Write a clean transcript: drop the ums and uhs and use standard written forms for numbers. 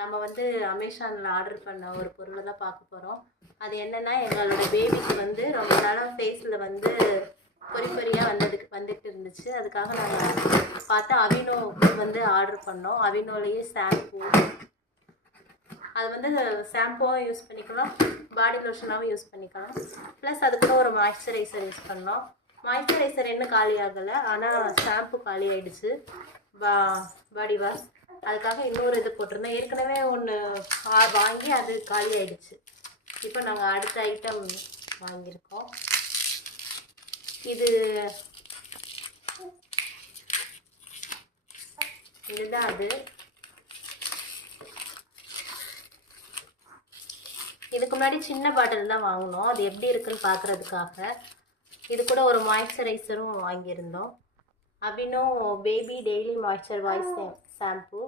நம்ம வந்து அமேசானில் ஆர்டர் பண்ண ஒரு பொருளை தான் பார்க்க போகிறோம். அது என்னென்னா, எங்களோட பேபிக்கு வந்து ரொம்ப நாளாக ஃபேஸில் வந்து பொறி பொறியாக வந்துட்டு இருந்துச்சு. அதுக்காக நாங்கள் பார்த்து அவினோ வந்து ஆர்டர் பண்ணோம். அவினோலேயே ஷாம்பூ, அது வந்து ஷாம்புவும் யூஸ் பண்ணிக்கலாம், பாடி லோஷனாகவும் யூஸ் பண்ணிக்கலாம். ப்ளஸ் அதுக்குள்ள ஒரு மாய்ஸ்சரைசர் யூஸ் பண்ணோம். மாய்ஸ்சரைசர் இன்னும் காலி ஆகலை, ஆனால் ஷாம்பு காலி ஆகிடுச்சு. பாடி வாஷ் அதுக்காக இன்னொரு இது போட்டிருந்தோம். ஏற்கனவே ஒன்று வாங்கி அது காலி ஆகிடுச்சு. இப்போ நாங்கள் அடுத்த ஐட்டம் வாங்கியிருக்கோம். இதுதான் அது. இதுக்கு முன்னாடி சின்ன பாட்டில் தான் வாங்கினோம், அது எப்படி இருக்குன்னு பார்க்குறதுக்காக. இது கூட ஒரு மாய்ஸ்சரைசரும் வாங்கியிருந்தோம். Aveeno baby daily moisture wash shampoo.